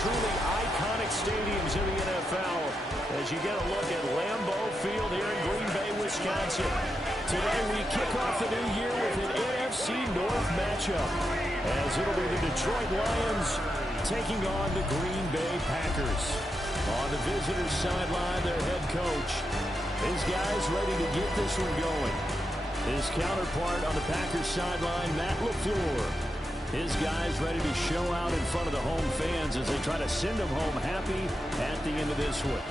truly iconic stadiums in the NFL as you get a look at Lambeau Field here in Green Bay, Wisconsin. Today we kick off the new year with an NFC North matchup as it'll be the Detroit Lions taking on the Green Bay Packers. On the visitors' sideline, their head coach. His guys ready to get this one going. His counterpart on the Packers sideline, Matt LaFleur. His guys ready to show out in front of the home fans as they try to send them home happy at the end of this one.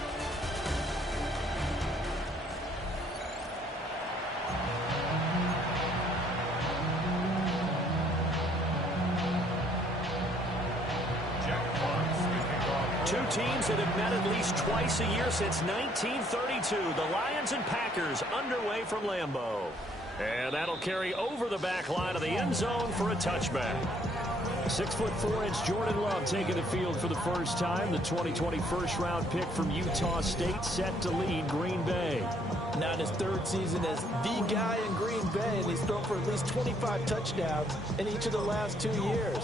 Two teams that have met at least twice a year since 1932. The Lions and Packers underway from Lambeau. And that'll carry over the back line of the end zone for a touchback. 6'4" Jordan Love taking the field for the first time. The 2020 first-round pick from Utah State set to lead Green Bay. Now in his third season as the guy in Green Bay, and he's thrown for at least 25 touchdowns in each of the last 2 years.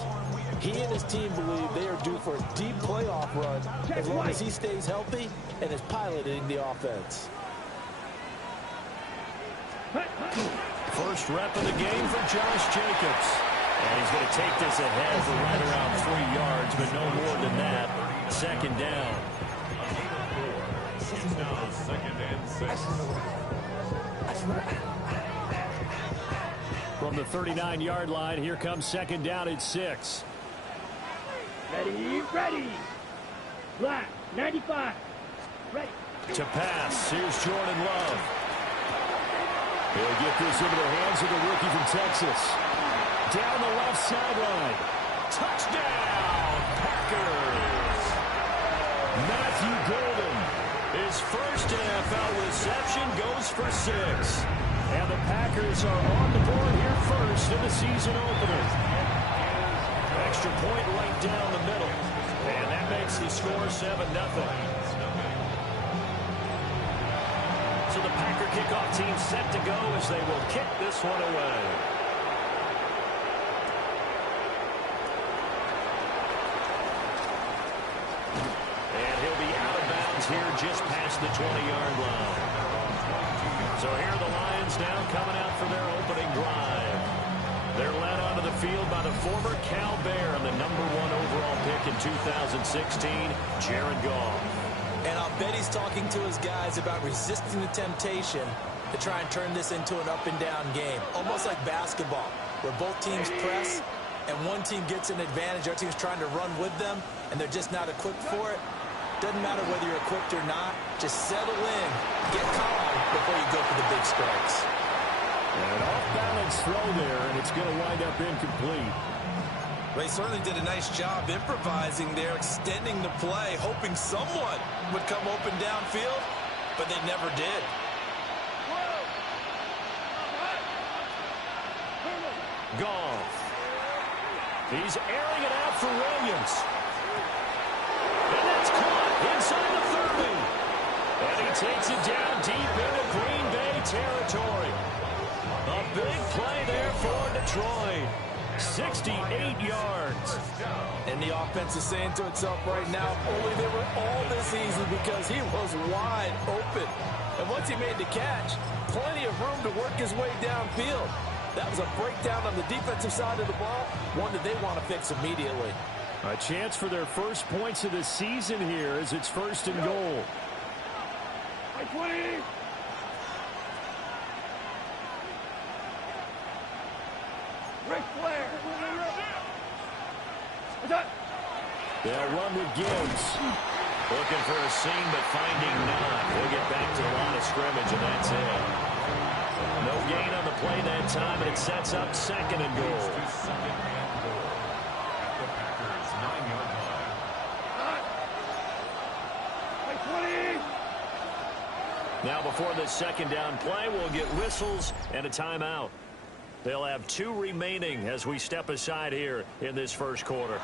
He and his team believe they are due for a deep playoff run as long as he stays healthy and is piloting the offense. First rep of the game for Josh Jacobs. And he's going to take this ahead for right around 3 yards, but no more than that. Second down. It's now 2nd and 6. From the 39-yard line, here comes second down at 6. Ready. Black, 95. Ready. To pass, here's Jordan Love. He'll get this into the hands of the rookie from Texas. Down the left sideline. Touchdown, Packers. Matthew Golden. His first NFL reception goes for 6. And the Packers are on the board here first in the season opener. Extra point right down the middle. And that makes the score 7-0. So the Packer kickoff team set to go as they will kick this one away. And he'll be out of bounds here just past the 20-yard line. So here are the Lions now coming out for their opening drive. They're led onto the field by the former Cal Bear and the #1 overall pick in 2016, Jared Goff. And I'll bet he's talking to his guys about resisting the temptation to try and turn this into an up-and-down game. Almost like basketball, where both teams press, and one team gets an advantage, the other team's trying to run with them, and they're just not equipped for it. Doesn't matter whether you're equipped or not. Just settle in, get calm before you go for the big strikes. An off-balance throw there, and it's going to wind up incomplete. They certainly did a nice job improvising there, extending the play, hoping someone would come open downfield, but they never did. Goff. He's airing it out for Williams. And that's caught inside the 30. And he takes it down deep into Green Bay territory. A big play there for Detroit. 68 yards. And the offense is saying to itself right now, only they were all this easy because he was wide open. And once he made the catch, plenty of room to work his way downfield. That was a breakdown on the defensive side of the ball, one that they want to fix immediately. A chance for their first points of the season here as it's 1st and goal. Ric Flair. They'll run with Gibbs. Looking for a seam, but finding none. We'll get back to the line of scrimmage, and that's it. No gain on the play that time, and it sets up 2nd and goal. Now before this 2nd down play, we'll get whistles and a timeout. They'll have 2 remaining as we step aside here in this first quarter.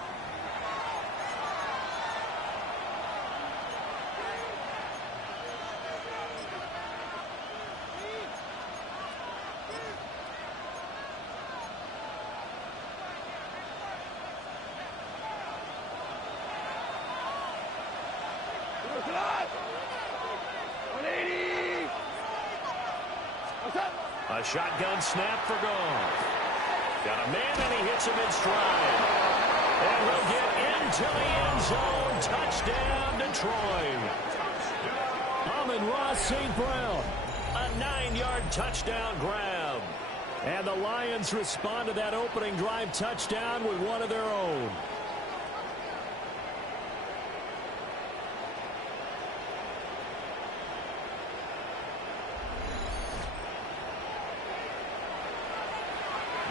A shotgun snap for Goff. Got a man, and he hits him in stride. And he'll get into the end zone. Touchdown, Detroit. Amon-Ra St. Brown. A 9-yard touchdown grab. And the Lions respond to that opening drive touchdown with one of their own.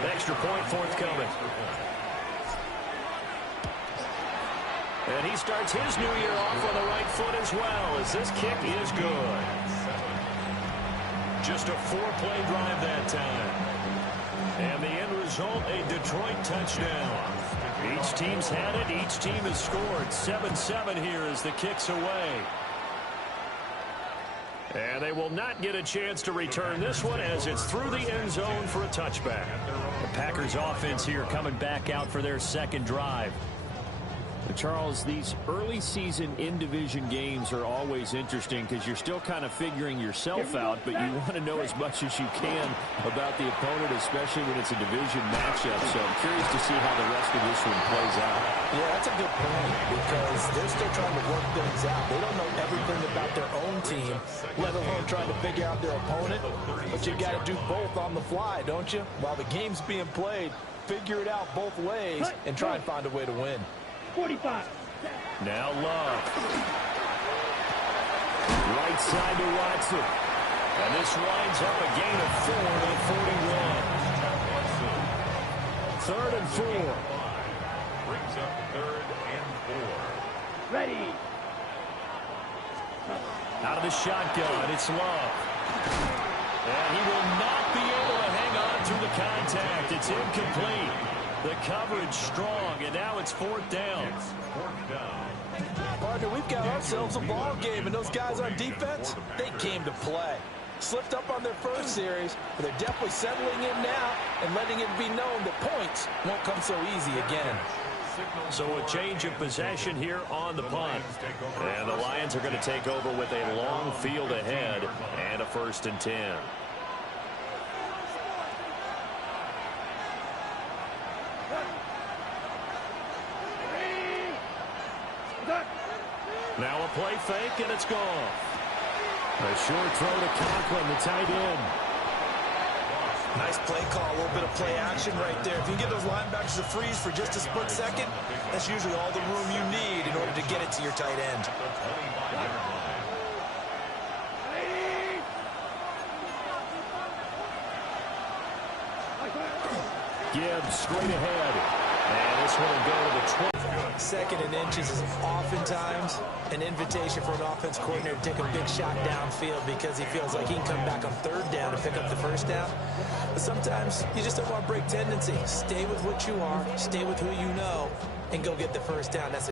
Extra point forthcoming. And he starts his new year off on the right foot as well, as this kick is good. Just a 4-play drive that time. And the end result, a Detroit touchdown. Each team's had it. Each team has scored. 7-7 here as the kick's away. And they will not get a chance to return this one as it's through the end zone for a touchback. The Packers offense here coming back out for their second drive. Charles, these early season in-division games are always interesting because you're still kind of figuring yourself out, but you want to know as much as you can about the opponent, especially when it's a division matchup. So I'm curious to see how the rest of this one plays out. Yeah, that's a good point because they're still trying to work things out. They don't know everything about their own team, let alone trying to figure out their opponent. But you got to do both on the fly, don't you? While the game's being played, figure it out both ways and try and find a way to win. 45. Now Love. Right side to Watson. And this winds up a gain of 4 to the 41. 3rd and 4. Brings up 3rd and 4. Ready. Out of the shotgun, it's Love. And he will not be able to hang on through the contact. It's incomplete. The coverage strong, and now it's 4th down. Partner, we've got ourselves a ball game, and those guys on defense, they came to play. Slipped up on their first series, but they're definitely settling in now and letting it be known that points won't come so easy again. So a change of possession here on the punt. And the Lions are going to take over with a long field ahead and a 1st and 10. Now a play fake, and it's gone. A short throw to Conklin, the tight end. Nice play call, a little bit of play action right there. If you can get those linebackers to freeze for just a split second, that's usually all the room you need in order to get it to your tight end. Gibbs straight ahead. And this one will go to the 20. 2nd and inches is oftentimes an invitation for an offense coordinator to take a big shot downfield because he feels like he can come back on 3rd down and pick up the 1st down. But sometimes you just don't want to break tendency. Stay with what you are, stay with who you know, and go get the 1st down. That's